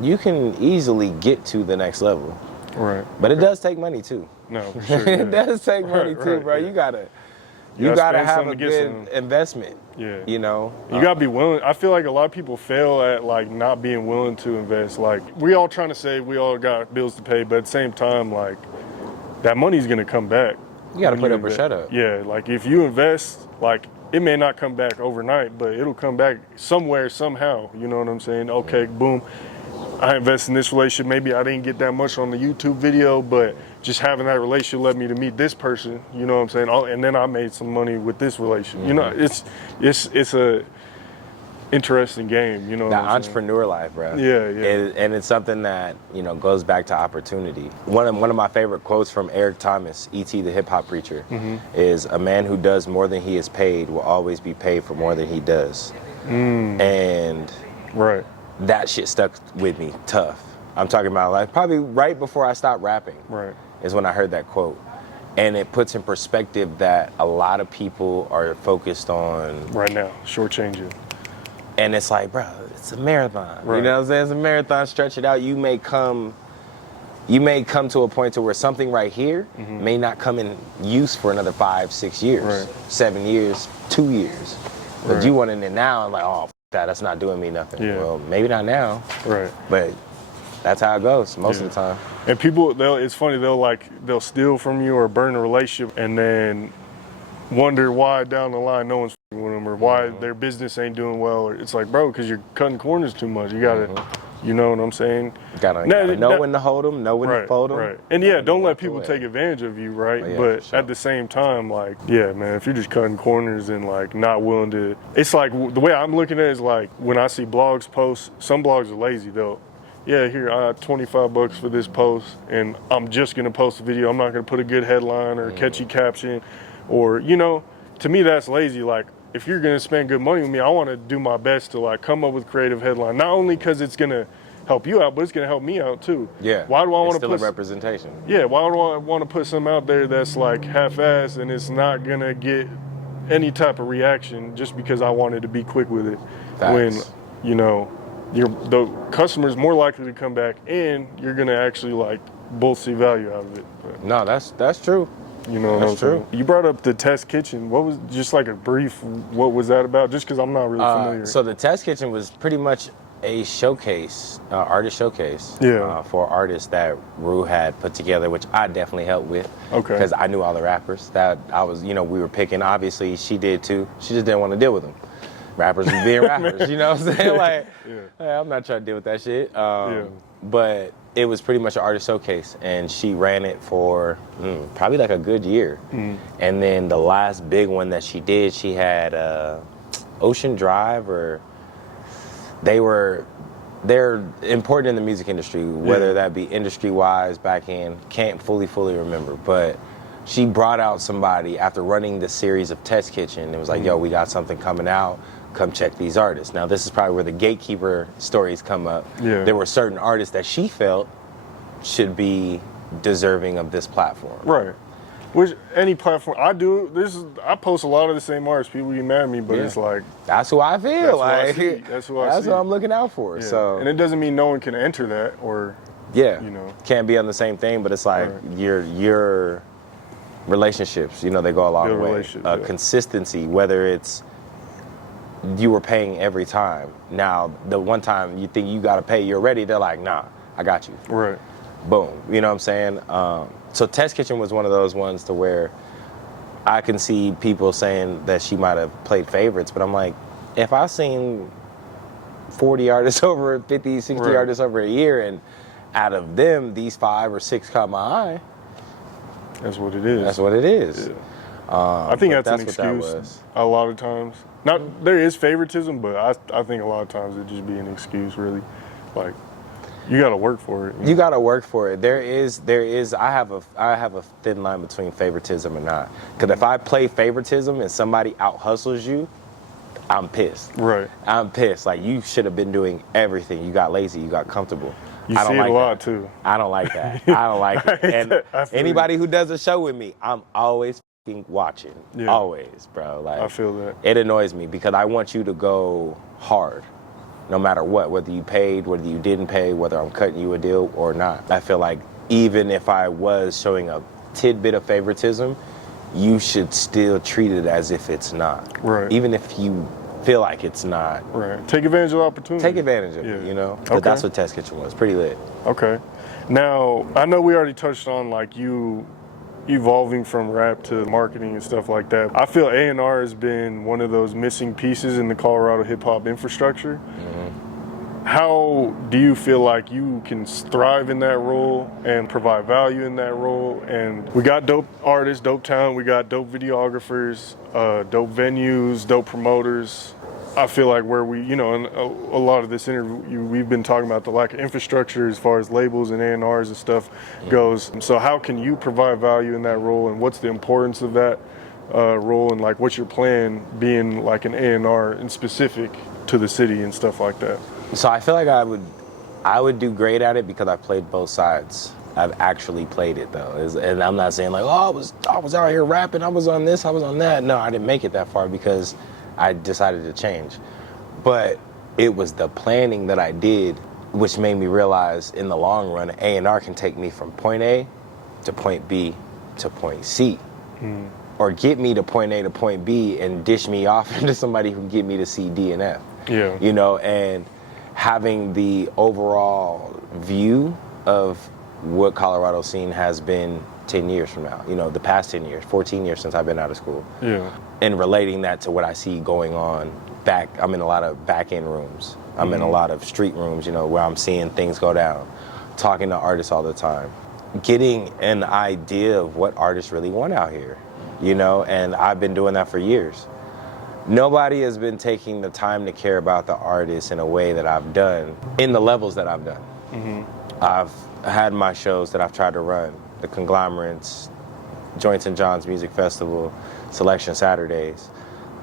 you can easily get to the next level. Right. But it does take money too. No, for sure. It does take money too, bro. You gotta have a good investment. Yeah. You know? You gotta be willing. I feel like a lot of people fail at like not being willing to invest. Like we all trying to say we all got bills to pay, but at the same time, like that money's gonna come back. You gotta put up or shut up. Yeah, like if you invest, like it may not come back overnight, but it'll come back somewhere, somehow. You know what I'm saying? Okay, boom. I invest in this relationship. Maybe I didn't get that much on the YouTube video, but just having that relationship led me to meet this person. You know what I'm saying? And then I made some money with this relationship. You know, it's a interesting game. You know, the entrepreneur life, bro. Yeah, yeah. And it's something that goes back to opportunity. One of my favorite quotes from Eric Thomas, E.T. the hip hop preacher, is a man who does more than he is paid will always be paid for more than he does. And that shit stuck with me tough. I'm talking about like probably right before I stopped rapping is when I heard that quote. And it puts in perspective that a lot of people are focused on right now, shortchanging. And it's like, bro, it's a marathon. You know what I'm saying? It's a marathon, stretch it out. You may come to a point to where something right here may not come in use for another 5, 6 years, 7 years, 2 years. But you want it in now and like, oh, that's not doing me nothing. Yeah. Well, maybe not now. Right. But that's how it goes most of the time. And people, it's funny, they'll steal from you or burn a relationship and then wonder why down the line no one's with them or why their business ain't doing well. Or it's like, bro, because you're cutting corners too much. You gotta, you know what I'm saying? Gotta know when to hold them, know when to fold them. Right. And don't let people take advantage of you, right? But at the same time, like, man, if you're just cutting corners and like not willing to, it's like the way I'm looking at it is like when I see blogs post, some blogs are lazy. Here, I have $25 for this post and I'm just gonna post a video. I'm not gonna put a good headline or a catchy caption or, to me that's lazy. Like, if you're gonna spend good money with me, I wanna do my best to like come up with creative headline. Not only because it's gonna help you out, but it's gonna help me out too. Yeah. Why do I want to put representation? Yeah. Why do I want to put something out there that's like half-assed and it's not gonna get any type of reaction just because I wanted to be quick with it? Facts. When the customer's more likely to come back and you're gonna actually like both see value out of it. But, no, that's true. You know what I'm saying? You brought up the test kitchen. What was, just like a brief, what was that about? Just because I'm not really familiar. So the test kitchen was pretty much a showcase, artist showcase for artists that Rue had put together, which I definitely helped with. Okay. Because I knew all the rappers that I was, we were picking. Obviously, she did too. She just didn't want to deal with them. Rappers was being rappers, you know what I'm saying? Like, hey, I'm not trying to deal with that shit. But it was pretty much an artist showcase, and she ran it for probably like a good year. And then the last big one that she did, she had Ocean Drive, or they were they're important in the music industry, whether that be industry-wise, back end, can't fully remember. But she brought out somebody after running the series of Test Kitchen. It was like, yo, we got something coming out. Come check these artists. Now, this is probably where the gatekeeper stories come up. Yeah. There were certain artists that she felt should be deserving of this platform. Right. Which any platform I do, I post a lot of the same artists. People get mad at me, but it's like that's who I feel. That's who I see. That's what I'm looking out for. Yeah. So, and it doesn't mean no one can enter that or can't be on the same thing. But it's like your relationships. They go a long way. Consistency, whether it's you were paying every time. Now, the one time you think you got to pay, you're ready. They're like, nah, I got you. Right. Boom. You know what I'm saying? So Test Kitchen was one of those ones to where I can see people saying that she might have played favorites, but I'm like, if I've seen 40 artists over 50, 60 artists over a year, and out of them, these 5 or 6 caught my eye. That's what it is. That's what it is. Yeah. I think that's an excuse a lot of times. There is favoritism, but I think a lot of times it just be an excuse, really. Like, you got to work for it. You got to work for it. There is. I have a thin line between favoritism and not. Because if I play favoritism and somebody out hustles you, I'm pissed. Right. I'm pissed. Like, you should have been doing everything. You got lazy. You got comfortable. You see it a lot too. I don't like that. I don't like it. And anybody who does a show with me, I'm always watching. Yeah. Always, bro. Like, I feel that. It annoys me because I want you to go hard. No matter what, whether you paid, whether you didn't pay, whether I'm cutting you a deal or not. I feel like even if I was showing a tidbit of favoritism, you should still treat it as if it's not. Right. Even if you feel like it's not. Right. Take advantage of the opportunity. Take advantage of it, But that's what Test Kitchen was. Pretty lit. Okay. Now, I know we already touched on like you evolving from rap to marketing and stuff like that. I feel A&R has been one of those missing pieces in the Colorado hip-hop infrastructure. Mm-hmm. How do you feel like you can thrive in that role and provide value in that role? And we got dope artists, dope talent, we got dope videographers, dope venues, dope promoters. I feel like where we, in a lot of this interview, we've been talking about the lack of infrastructure as far as labels and A&Rs and stuff goes. So how can you provide value in that role, and what's the importance of that role, and like what's your plan being like an A&R and specific to the city and stuff like that? So I feel like I would do great at it because I played both sides. I've actually played it though, and I'm not saying like, oh, I was out here rapping, I was on this, I was on that. No, I didn't make it that far because I decided to change. But it was the planning that I did which made me realize in the long run, A&R can take me from point A to point B to point C. Or get me to point A to point B and dish me off into somebody who can get me to C, D, and F. Yeah. And having the overall view of what Colorado scene has been 10 years from now, the past 10 years, 14 years since I've been out of school. Yeah. And relating that to what I see going on I'm in a lot of back end rooms. I'm in a lot of street rooms, where I'm seeing things go down, talking to artists all the time, getting an idea of what artists really want out here, and I've been doing that for years. Nobody has been taking the time to care about the artists in a way that I've done, in the levels that I've done. Mm-hmm. I've had my shows that I've tried to run, the Conglomerates, Joints and John's Music Festival, Selection Saturdays.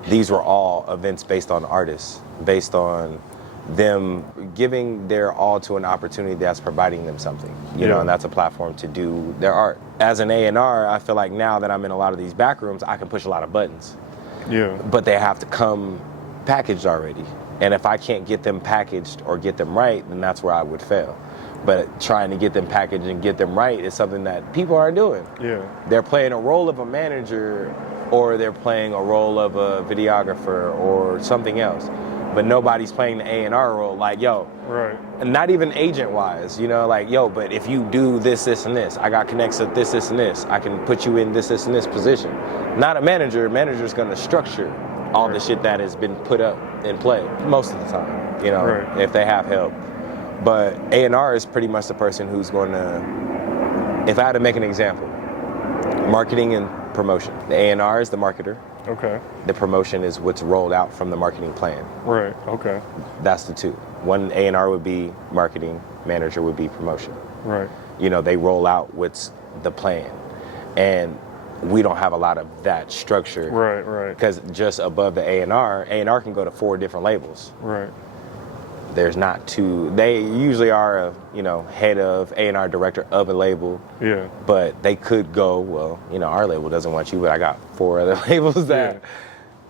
These were all events based on artists, based on them giving their all to an opportunity that's providing them something, and that's a platform to do their art. As an A&R, I feel like now that I'm in a lot of these back rooms, I can push a lot of buttons. Yeah. But they have to come packaged already. And if I can't get them packaged or get them right, then that's where I would fail. But trying to get them packaged and get them right is something that people aren't doing. Yeah. They're playing a role of a manager, or they're playing a role of a videographer or something else. But nobody's playing the A&R role like, yo, right. And not even agent-wise, like, yo, but if you do this, this, and this, I got connects to this, this, and this, I can put you in this, this, and this position. Not a manager. A manager's going to structure all the shit that has been put up in play most of the time, right. If they have help. But A&R is pretty much the person who's going to, if I had to make an example, marketing and promotion. The A&R is the marketer, Okay. The promotion is what's rolled out from the marketing plan. Right. Okay. That's the two. One A&R would be marketing, manager would be promotion. Right. You know, they roll out what's the plan. And we don't have a lot of that structure. Right, right. Because just above the A&R can go to 4 different labels. Right. There's not two. They usually are, head of A&R director of a label. Yeah. But they could go, well, our label doesn't want you, but I got 4 other labels that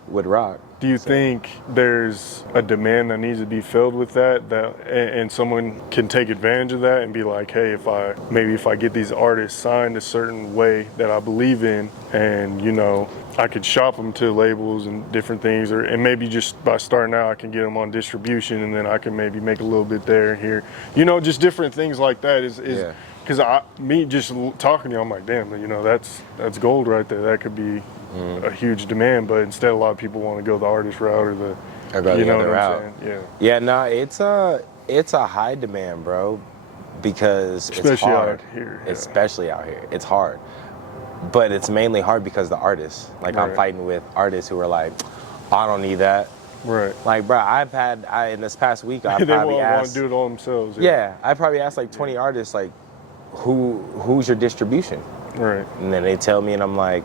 would rock. Do you think there's a demand that needs to be filled with that and someone can take advantage of that and be like, hey, if I get these artists signed a certain way that I believe in, and I could shop them to labels and different things, and maybe just by starting out I can get them on distribution, and then I can maybe make a little bit there and here, just different things like that is because me just talking to you, I'm like, damn, that's gold right there. That could be a huge demand, but instead a lot of people want to go the artist route or the other route. Yeah, no, it's a high demand, bro, because especially it's hard out here. Especially out here, it's hard, but it's mainly hard because the artists, like I'm fighting with artists who are like, I don't need that. Right. Like, bro, in this past week I probably asked, want to do it all themselves. Yeah, I probably asked like 20 artists, like, who's your distribution? Right. And then they tell me, and I'm like,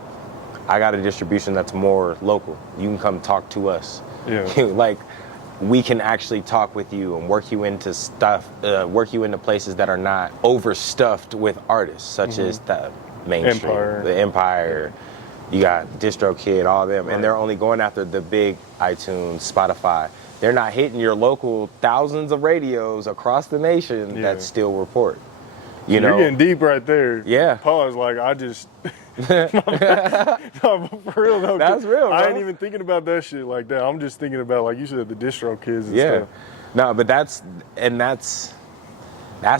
I got a distribution that's more local. You can come talk to us. Yeah. Like, we can actually talk with you and work you into stuff, work you into places that are not overstuffed with artists, such as the mainstream, the Empire. You got DistroKid, all of them, and they're only going after the big iTunes, Spotify. They're not hitting your local thousands of radios across the nation that still report. You're getting deep right there. Yeah. Pause. Like I just. No, for real though. That's real, bro. I ain't even thinking about that shit like that. I'm just thinking about, like you said, the distro kids and stuff. No, but that's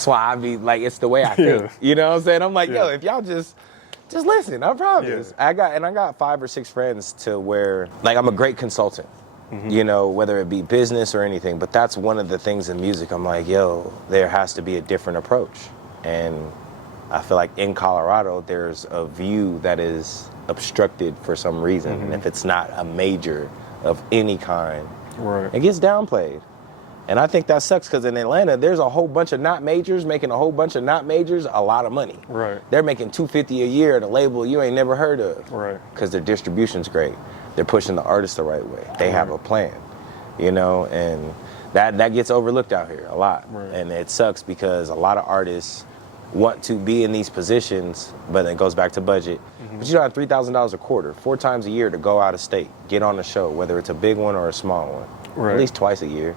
why I be like, it's the way I think. You know what I'm saying? I'm like, yo, if y'all just listen, I promise. I got 5 or 6 friends to where, like, I'm a great consultant. Whether it be business or anything, but that's one of the things in music. I'm like, yo, there has to be a different approach. And I feel like in Colorado, there's a view that is obstructed for some reason. And if it's not a major of any kind, it gets downplayed. And I think that sucks because in Atlanta, there's a whole bunch of not majors making a whole bunch of not majors a lot of money. Right. They're making $250 a year at a label you ain't never heard of. Right. Because their distribution's great. They're pushing the artist the right way. They have a plan, and that gets overlooked out here a lot. Right. And it sucks because a lot of artists want to be in these positions, but it goes back to budget. But you don't have $3,000 a quarter, 4 times a year to go out of state, get on a show, whether it's a big one or a small one, at least twice a year,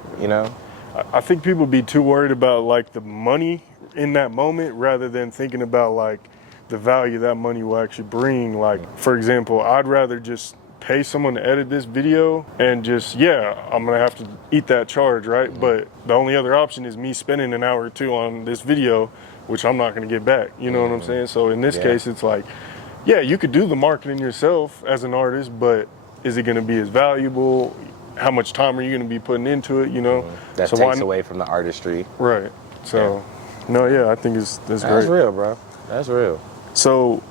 I think people be too worried about like the money in that moment rather than thinking about like the value that money will actually bring. Like, for example, I'd rather just pay someone to edit this video and just, I'm gonna have to eat that charge, right? But the only other option is me spending an hour or 2 on this video, which I'm not gonna get back, you know what I'm saying? So in this case, it's like, you could do the marketing yourself as an artist, but is it gonna be as valuable? How much time are you gonna be putting into it, That takes away from the artistry. Right, so, I think that's great. That's real, bro, that's real. So,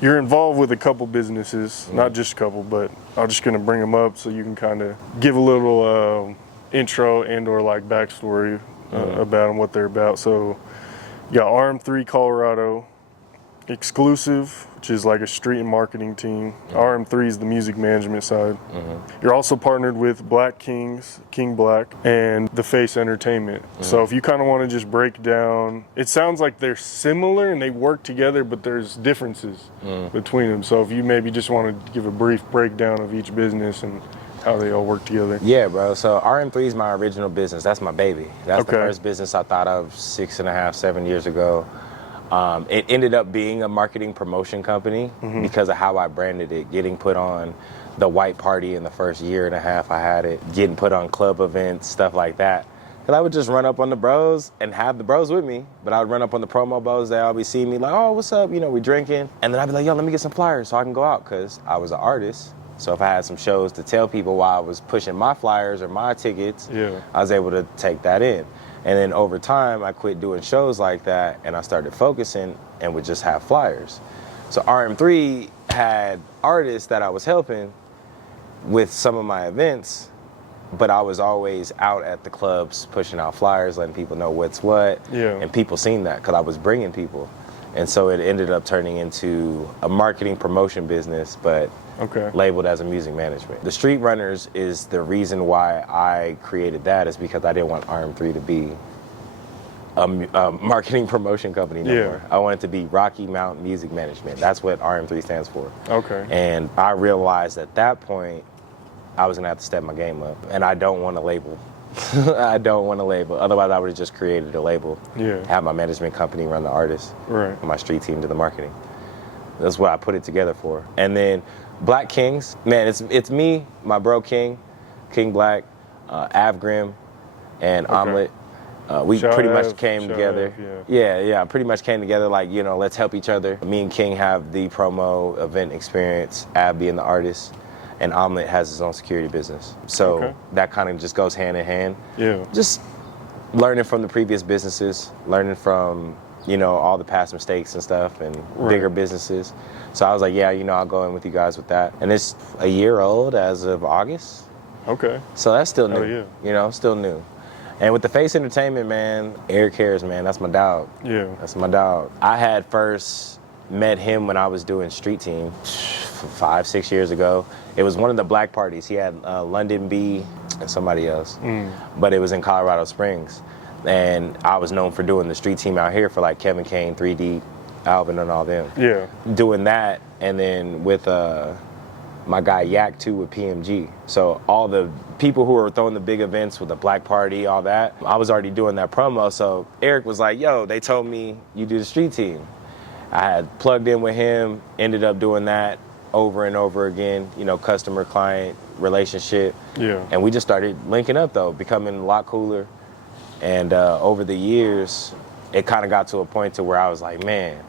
you're involved with a couple businesses, not just a couple, but I'm just gonna bring them up so you can kind of give a little intro and or like backstory about them, what they're about. So you got RM3 Colorado, Exclusive, which is like a street and marketing team. RM3 is the music management side. You're also partnered with Black Kings, King Black, and The Face Entertainment. So if you kind of want to just break down, it sounds like they're similar and they work together, but there's differences between them. So if you maybe just want to give a brief breakdown of each business and how they all work together. Yeah, bro. So RM3 is my original business. That's my baby. That's the first business I thought of 6.5, 7 years ago. It ended up being a marketing promotion company because of how I branded it, getting put on the white party in the first 1.5 years I had it, getting put on club events, stuff like that. And I would just run up on the bros and have the bros with me, but I would run up on the promo bros. They all be seeing me like, oh, what's up? We drinking. And then I'd be like, yo, let me get some flyers so I can go out, because I was an artist. So if I had some shows to tell people while I was pushing my flyers or my tickets, I was able to take that in. And then over time, I quit doing shows like that, and I started focusing and would just have flyers. So RM3 had artists that I was helping with some of my events, but I was always out at the clubs pushing out flyers, letting people know what's what. Yeah. And people seen that because I was bringing people. And so it ended up turning into a marketing promotion business, but labeled as a music management. The Street Runners is the reason why I created that, is because I didn't want RM3 to be a marketing promotion company no more. I wanted to be Rocky Mountain Music Management. That's what RM3 stands for. Okay. And I realized at that point, I was gonna have to step my game up. And I don't want to label. I don't want to label. Otherwise, I would have just created a label. Yeah. Have my management company run the artists. Right. And my street team do the marketing. That's what I put it together for. And then Black Kings, man, it's me, my bro King Black, Avgrim, and Omelet. We pretty much came together. Yeah, pretty much came together like, you know, let's help each other. Me and King have the promo event experience, Av being the artist, and Omelet has his own security business. So that kind of just goes hand in hand. Yeah. Just learning from the previous businesses, learning from, you know, all the past mistakes and stuff, and bigger businesses. So I was like, yeah, you know, I'll go in with you guys with that. And it's a year old as of August. Okay. So that's still new. You know, still new. And with the Face Entertainment, man, Eric Harris, man, that's my dog. Yeah. That's my dog. I had first met him when I was doing Street Team 5-6 years ago. It was one of the black parties. He had London B and somebody else, but it was in Colorado Springs. And I was known for doing the Street Team out here for like Kevin Kane, 3D, Alvin, and all them. Yeah. Doing that, and then with my guy Yak too with PMG. So all the people who were throwing the big events with the Black Party, all that, I was already doing that promo. So Eric was like, yo, they told me you do the Street Team. I had plugged in with him, ended up doing that over and over again, you know, customer-client relationship. Yeah. And we just started linking up though, becoming a lot cooler. And over the years, it kind of got to a point to where I was like, man,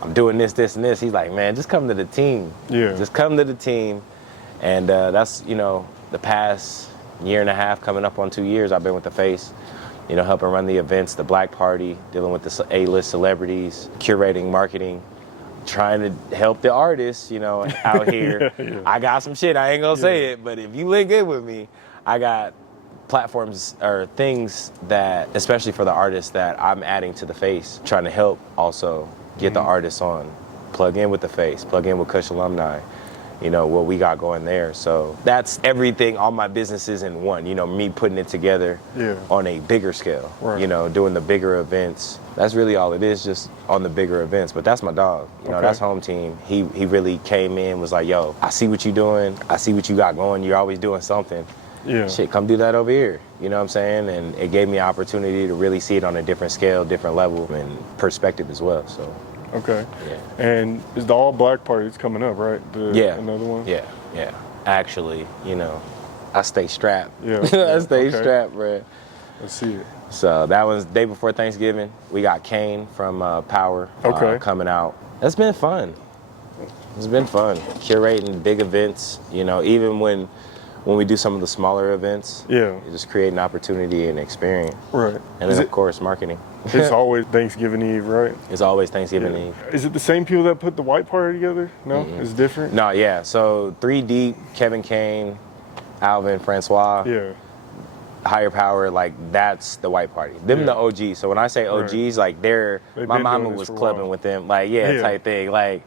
I'm doing this, this, and this. He's like, man, just come to the team. Yeah. Just come to the team. And that's, you know, the past year and a half, coming up on 2 years, I've been with the Face, you know, helping run the events, the Black Party, dealing with the A-list celebrities, curating marketing, trying to help the artists, you know, out here. I got some shit, I ain't gonna say it, but if you link in with me, I got platforms or things that, especially for the artists, that I'm adding to the Face, trying to help also get the artists on, plug in with the Face, plug in with Kush Alumni, you know, what we got going there. So that's everything, all my businesses in one, you know, me putting it together on a bigger scale, you know, doing the bigger events. That's really all it is, just on the bigger events. But that's my dog, you know, that's home team. He really came in, was like, yo, I see what you're doing. I see what you got going. You're always doing something. Yeah. Shit, come do that over here. You know what I'm saying? And it gave me an opportunity to really see it on a different scale, different level, and perspective as well. So. Okay. Yeah. And is the All Black Party coming up, right? Another one? Yeah. Actually, you know, I stay strapped. Yeah. I stay strapped, bro. Let's see it. So that was day before Thanksgiving. We got Kane from Power coming out. It's been fun. It's been fun. Curating big events, you know, even when we do some of the smaller events, you just create an opportunity and experience. Right. And then, of course, marketing. It's always Thanksgiving Eve, right? It's always Thanksgiving Eve. Is it the same people that put the white party together? No? It's different? No, yeah. So 3 Deep, Kevin Kane, Alvin, Francois. Yeah. Higher Power, like, that's the white party. Them the OGs. So when I say OGs, like, my mama was clubbing with them. Like, type thing. Like,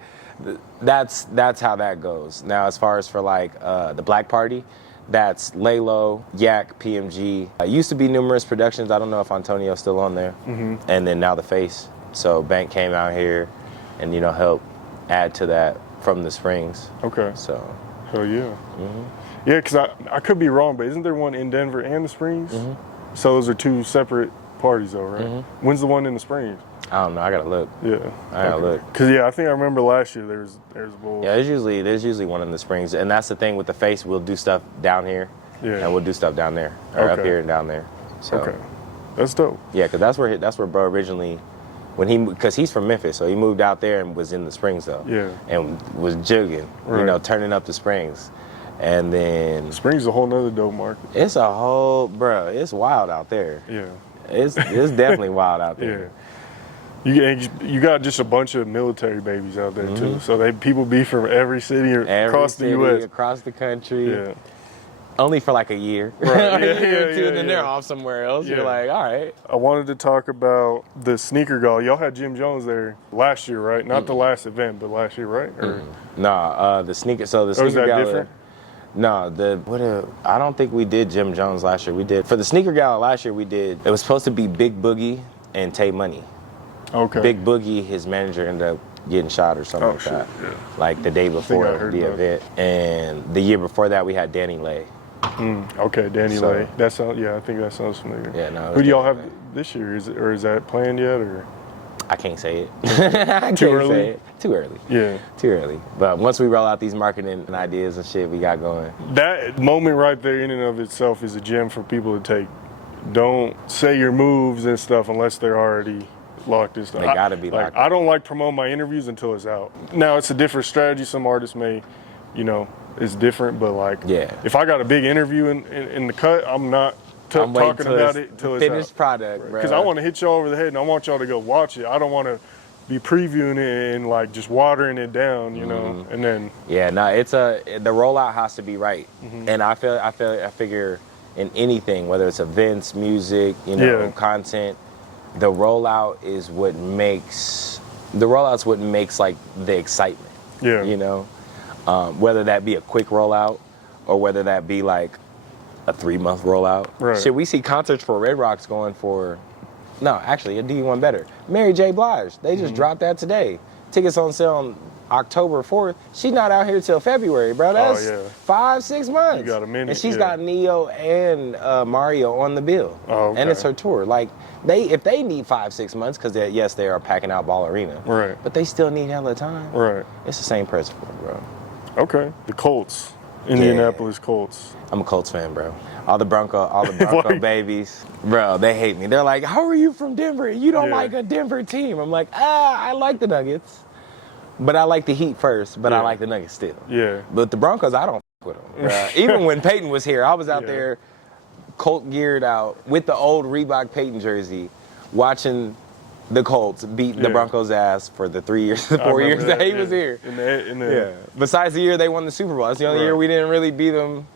that's how that goes. Now, as far as for, like, the Black Party, that's Laylo, Yak, PMG. Used to be Numerous Productions. I don't know if Antonio's still on there. And then now the Face. So Bank came out here and, you know, helped add to that from the Springs. Okay. So. Hell yeah. Yeah, because I could be wrong, but isn't there one in Denver and the Springs? So those are two separate parties though, right? When's the one in the Springs? I don't know. I gotta look. Yeah, I gotta look. Cause I think I remember last year there's a bowl. Yeah, there's usually one in the Springs, and that's the thing with the Face. We'll do stuff down here, and we'll do stuff down there, or up here and down there. So, that's dope. Yeah, cause that's where bro originally, cause he's from Memphis, so he moved out there and was in the Springs though. Yeah. And was jugging, you know, turning up the Springs, and then Springs is a whole nother dope market. It's a whole, bro. It's wild out there. Yeah. It's definitely wild out there. You got just a bunch of military babies out there too. So people be from every city across the U.S. across the country. Yeah. Only for like a year. Right. A year or two, and then they're off somewhere else. Yeah. You're like, all right. I wanted to talk about the sneaker gala. Y'all had Jim Jones there last year, right? Not the last event, but last year, right? Or? Nah, the sneaker. So the sneaker is that gala. different? No, I don't think we did Jim Jones last year. We did for the sneaker gala last year. We did. It was supposed to be Big Boogie and Tay Money. Okay. Big Boogie, his manager ended up getting shot or something like that. Yeah. Like the day before the event, and the year before that we had Danny Lay. Okay, Danny Lay. That sounds. Yeah, I think that sounds familiar. Yeah, no. Who do y'all have this year? Is that planned yet or? I can't say it. I can't early? say it. Too early. Yeah. Too early. But once we roll out these marketing ideas and shit we got going. That moment right there in and of itself is a gem for people to take. Don't say your moves and stuff unless they're already locked and stuff. They gotta be locked. I don't like promote my interviews until it's out. Now it's a different strategy. Some artists may, it's different, but if I got a big interview in the cut, I'm not talking about it until it's finished out. product, bro. Because I want to hit y'all over the head and I want y'all to go watch it. I don't want to be previewing it and just watering it down, and then. Yeah, no, the rollout has to be right, and I figure in anything, whether it's events, music, content, the rollout is what makes like the excitement. Yeah. Whether that be a quick rollout or whether that be like a 3-month rollout. Right. Shit, we see concerts for Red Rocks going for, no, actually, a D1 better. Mary J. Blige, they just dropped that today. Tickets on sale on October 4th. She's not out here till February, bro. That's 5-6 months. You got a minute. And she's got Neo and Mario on the bill. Oh, okay. And it's her tour. Like, if they need 5-6 months, because yes, they are packing out Ball Arena. Right. But they still need hella time. Right. It's the same principle, bro. Okay. The Colts. Indianapolis Colts. I'm a Colts fan, bro. All the Bronco babies, bro, they hate me. They're like, how are you from Denver? You don't like a Denver team. I'm like, I like the Nuggets. But I like the Heat first, but I like the Nuggets still. Yeah. But the Broncos, I don't f with them. Bro. Even when Peyton was here, I was out there Colt geared out with the old Reebok Peyton jersey, watching the Colts beat the Broncos' ass for the 4 years that he was here. Besides the year they won the Super Bowl. That's the only year we didn't really beat them.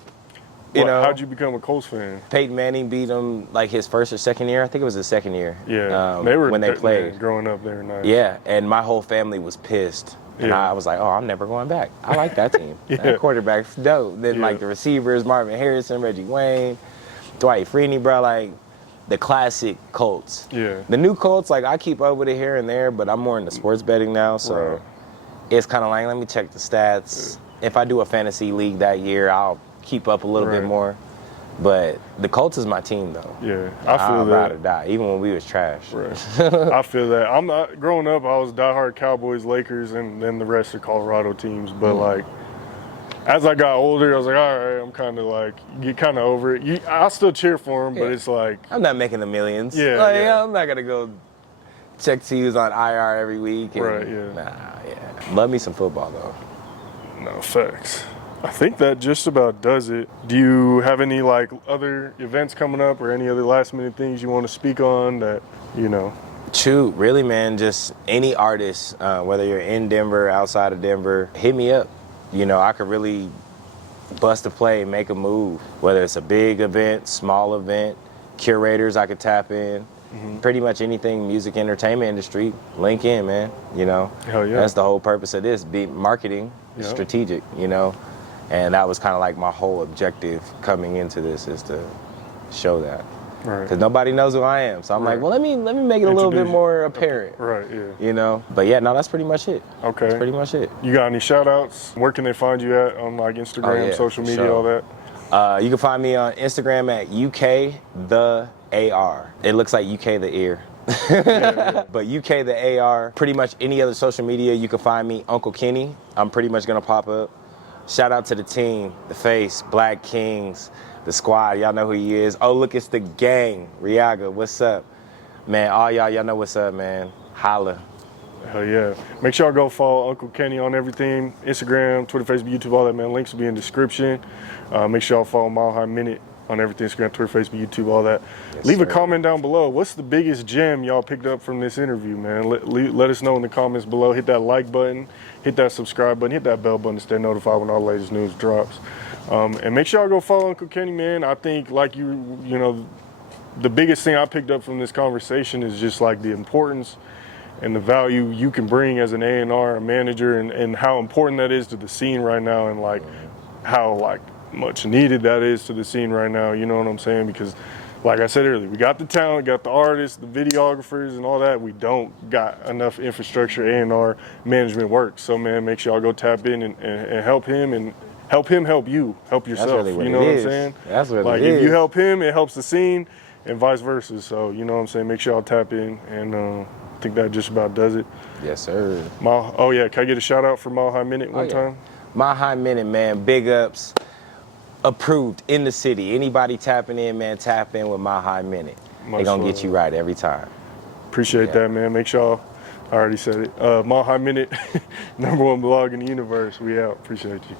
How'd you become a Colts fan? Peyton Manning beat them like his first or second year. I think it was his second year. Yeah, when they played. Man, growing up, they were nice. Yeah, and my whole family was pissed. And I was like, I'm never going back. I like that team. That quarterback's dope. Then like the receivers, Marvin Harrison, Reggie Wayne, Dwight Freeney, bro, like the classic Colts. Yeah. The new Colts, like I keep up with it here and there, but I'm more into sports betting now, so it's kind of like, let me check the stats. If I do a fantasy league that year, I'll keep up a little bit more. But the Colts is my team, though. Yeah, I feel I'll that. ride or die, even when we was trash. Right. I feel that. I'm not growing up. I was diehard Cowboys, Lakers, and then the rest of Colorado teams. But like, as I got older, I was like, all right, I'm kind of like, get kind of over it. I still cheer for them, but it's like, I'm not making the millions. Yeah, like, I'm not gonna go check to use on IR every week. And, Love me some football though. No, facts. I think that just about does it. Do you have any like other events coming up or any other last minute things you want to speak on that, Shoot, really, man, just any artist, whether you're in Denver, outside of Denver, hit me up. I could really bust a play, make a move, whether it's a big event, small event, curators I could tap in. Pretty much anything music entertainment industry, link in, man. Hell yeah. That's the whole purpose of this, be marketing, strategic, And that was kind of like my whole objective coming into this, is to show that. Right. Because nobody knows who I am. So I'm like, well, let me make it a little bit more apparent. Right, yeah. But yeah, no, that's pretty much it. Okay. That's pretty much it. You got any shout outs? Where can they find you at on like Instagram, social media, all that? You can find me on Instagram at UK the AR. It looks like UK the ear. But UK the AR. Pretty much any other social media, you can find me, Uncle Kenny. I'm pretty much gonna pop up. Shout out to the team, the face, Black Kings, the squad. Y'all know who he is. Oh, look, it's the gang. Riaga, what's up? Man, all y'all know what's up, man. Holla. Hell yeah. Make sure y'all go follow Uncle Kenny on everything. Instagram, Twitter, Facebook, YouTube, all that, man. Links will be in the description. Make sure y'all follow Mile High Minute on everything, Instagram, Twitter, Facebook, YouTube, all that. Yes, Leave a sir. comment down below. What's the biggest gem y'all picked up from this interview, man? Let us know in the comments below. Hit that like button, hit that subscribe button, hit that bell button to stay notified when all the latest news drops. And make sure y'all go follow Uncle Kenny, man. I think, like you know, the biggest thing I picked up from this conversation is just like the importance and the value you can bring as an A&R, a manager, and how important that is to the scene right now, and like how like much needed that is to the scene right now. You know what I'm saying? Because like I said earlier, we got the talent, got the artists, the videographers, and all that. We don't got enough infrastructure, A&R management work. So man, make sure y'all go tap in and help him, and help him help you, help yourself. That's really what you know it what is. I'm saying? That's what like it is. if you help him, it helps the scene, and vice versa. So you know what I'm saying? Make sure y'all tap in, and I think that just about does it. Yes, sir. Oh yeah, can I get a shout out for Mile High Minute one time? Mile High Minute, man, big ups. Approved in the city. Anybody tapping in, man, tap in with Mile High Minute. They're gonna get you right every time. Appreciate that, man. Make sure y'all, I already said it. Mile High Minute, #1 blog in the universe. We out. Appreciate you.